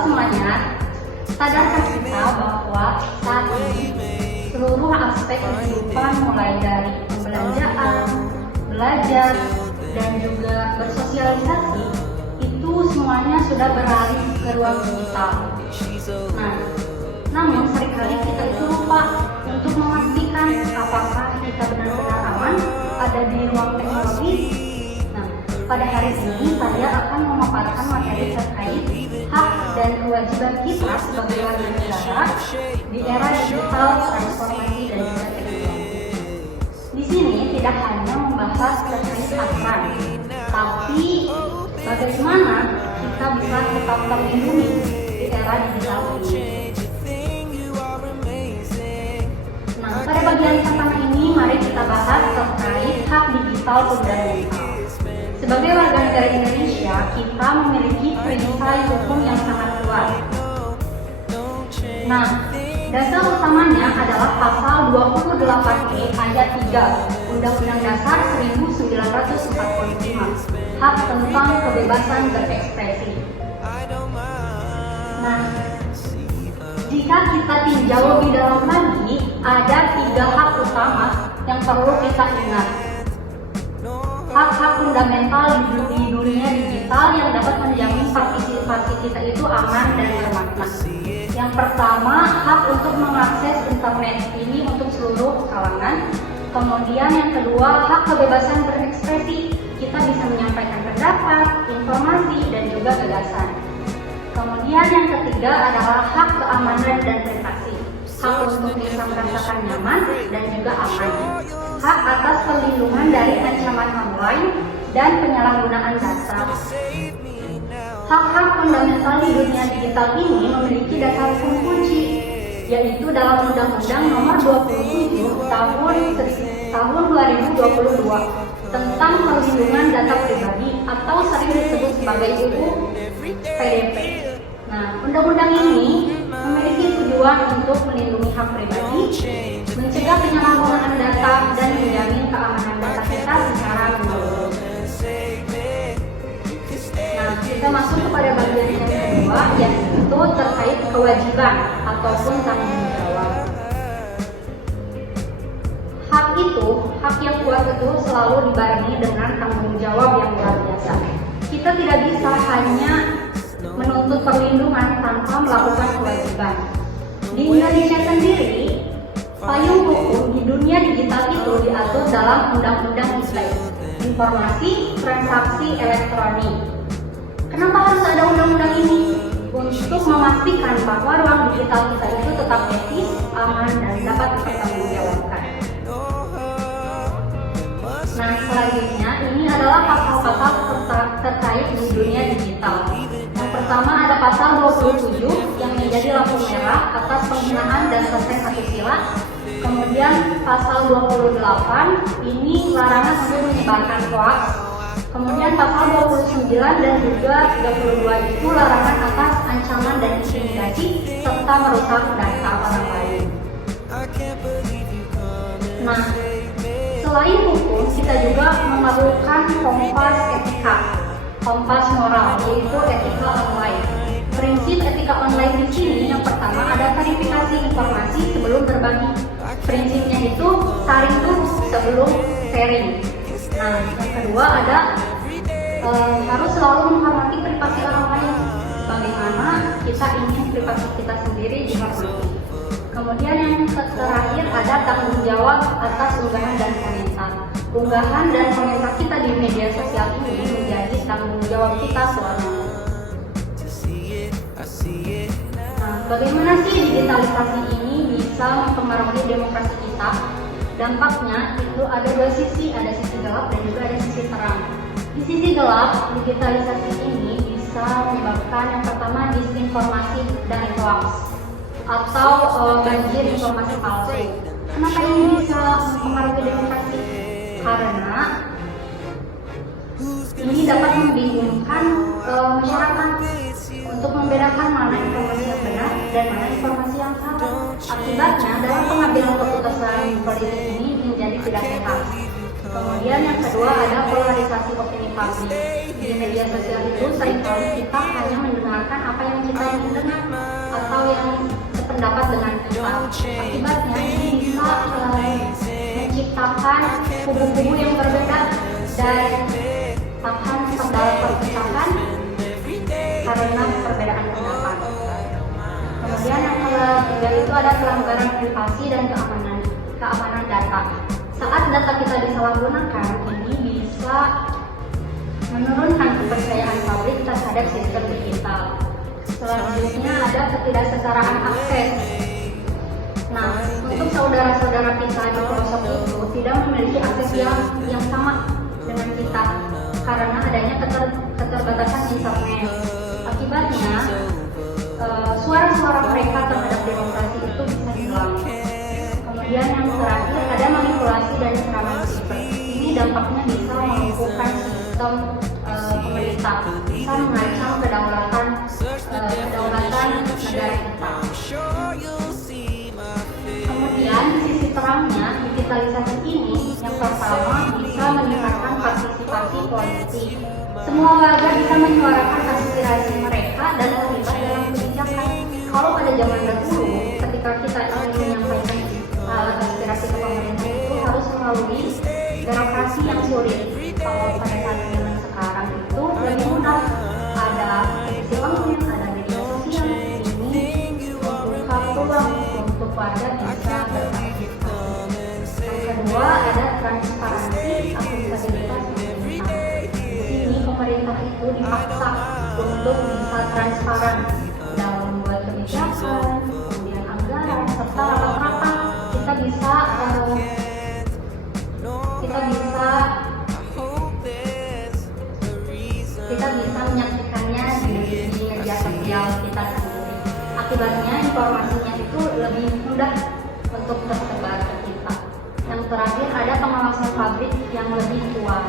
semuanya, sadarkah kita bahwa saat ini seluruh aspek kehidupan mulai dari pembelanjaan, belajar, dan juga bersosialisasi itu semuanya sudah beralih ke ruang digital. Namun seringkali kita itu lupa untuk memastikan apakah kita benar-benar aman ada di ruang teknologi. Pada hari ini saya akan memaparkan materi terkait hak dan kewajiban kita sebagai warga negara di era digital, transformasi, dan juga teknologi. Di sini tidak hanya membahas terkait aturan, tapi bagaimana kita bisa tetap terlindungi di era digital ini. Pada bagian pertama ini, mari kita bahas terkait hak digital fundamental. Sebagai warga negara Indonesia, kita memiliki perisai hukum yang sangat luas. Dasar utamanya adalah pasal 28E ayat 3 Undang-Undang Dasar 1945, hak tentang kebebasan berekspresi. Jika kita tinjau lebih dalam lagi, ada 3 hak utama yang perlu kita ingat. Hak-hak fundamental di dunia digital yang dapat menjamin partisipasi kita itu aman dan bermakna. Yang pertama, hak untuk mengakses internet ini untuk seluruh kalangan. Kemudian yang kedua, hak kebebasan berekspresi. Kita bisa menyampaikan pendapat, informasi, dan juga gagasan. Kemudian yang ketiga adalah hak keamanan dan privasi. Hak untuk bisa merasakan nyaman dan juga aman. Hak atas perlindungan dari ancaman online dan penyalahgunaan data. Hak-hak fundamental di dunia digital ini memiliki dasar hukum kunci, yaitu dalam Undang-Undang Nomor 27 tahun 2022 tentang perlindungan data pribadi atau sering disebut sebagai UU PDP. Undang-undang ini memiliki tujuan untuk melindungi hak pribadi, mencegah penyalahgunaan data, dan menjamin keamanan data kita secara menyeluruh. Kita masuk kepada bagian yang kedua, yaitu terkait kewajiban ataupun tanggung jawab. Hak yang kuat itu selalu dibarengi dengan tanggung jawab yang luar biasa. Kita tidak bisa hanya menuntut perlindungan tanpa melakukan kewajiban. Di Indonesia sendiri, payung hukum di dunia digital itu diatur dalam Undang-Undang ITE, Informasi Transaksi Elektronik. Kenapa harus ada undang-undang ini? Untuk memastikan bahwa ruang digital kita itu tetap etis, aman, dan dapat dipertanggungjawabkan. Selanjutnya ini adalah pasal-pasal terkait di dunia digital. Yang pertama ada pasal 27 yang menjadi lampu merah atas penghinaan dan sensasi sila. Kemudian pasal 28 ini larangan untuk menyebarkan hoax. Kemudian pasal 29 dan juga 32 itu larangan atas ancaman dan intimidasi serta merusak data orang lain. Selain hukum, kita juga memerlukan kompas etika, kompas moral, yaitu etika online. Prinsip etika online di sini yang pertama ada verifikasi informasi sebelum berbagi. Prinsipnya itu saring dulu sebelum sharing. Yang kedua ada harus selalu menghormati privasi orang lain. Bagaimana kita ingin privasi kita sendiri dihormati. Kemudian yang terakhir ada tanggung jawab atas unggahan dan komentar. Unggahan dan komentar kita di media sosial ini menjadi tanggung jawab kita selamanya. Bagaimana sih digitalisasi ini bisa mempengaruhi demokrasi kita? Dampaknya itu ada 2 sisi, ada sisi gelap dan juga ada sisi terang. Di sisi gelap, digitalisasi ini bisa menyebabkan yang pertama disinformasi dan hoax atau banjir informasi palsu. Kenapa ini bisa mempengaruhi demokrasi? Karena ini dapat membingungkan masyarakat untuk membedakan mana informasi yang benar dan mana informasi yang salah. Akibatnya dalam pengambilan keputusan politik ini menjadi tidak sehat. Kemudian yang kedua ada polarisasi opini publik. Di media sosial itu seringkali kita hanya mendengarkan apa yang kita ingin dengar atau yang sependapat dengan kita. Akibatnya ini bisa menciptakan kubu-kubu yang berbeda dan akan terdapat perpecahan karena perbedaan pendapat. Kemudian yang ketiga itu ada pelanggaran privasi dan keamanan data. Saat data kita disalahgunakan, ini bisa menurunkan kepercayaan publik terhadap sistem digital. Selanjutnya ada ketidaksetaraan akses. Nah, untuk saudara-saudara kita di pelosok itu tidak memiliki akses yang sama dengan kita karena adanya keterbatasan internet. Akibatnya, suara-suara mereka terhadap demokrasi itu bisa hilang. Kemudian yang terakhir ada manipulasi dan serangan siber. Ini dampaknya bisa melumpuhkan sistem pemerintah, bisa mengancam kedaulatan negara kita. Kemudian sisi terangnya digitalisasi ini yang pertama bisa meningkatkan partisipasi politik. Semua warga bisa menyuarakan aspirasi mereka dan terlibat dalam kebijakan. Kalau pada zaman dahulu, ketika kita ingin menyampaikan aspirasi ke pemerintah itu harus melalui birokrasi yang sulit. Kalau pada saat zaman sekarang itu lebih mudah, ada televisi online, ada media sosial, ini membuka peluang untuk warga bisa berpartisipasi. Yang kedua ada transparansi akuntabilitas pemerintah. Ini pemerintah itu dipaksa untuk bisa transparan dalam membuat kebijakan, kemudian anggaran, serta rapat-rapat. Kita bisa menyaksikannya di media sosial kita sendiri. Akibatnya informasinya itu lebih mudah untuk tersebar ke kita. Yang terakhir ada pengawasan publik yang lebih kuat.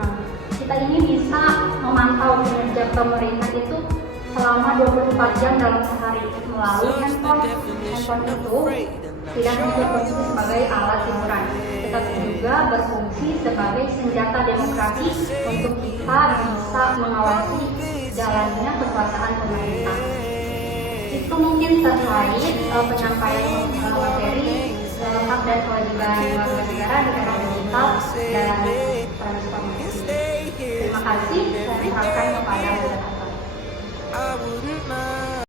Nah, kita ini bisa memantau kinerja pemerintah itu selama 24 jam dalam sehari melalui handphone. Handphone itu tidak hanya berfungsi sebagai alat hiburan, tetapi juga berfungsi sebagai senjata demokrasi untuk kita bisa mengawasi jalannya kekuasaan pemerintah. Itu mungkin terkait penyampaian materi hak dan kewajiban warga negara di era digital dan transformasi. Terima kasih, saya serahkan kepada Bapak.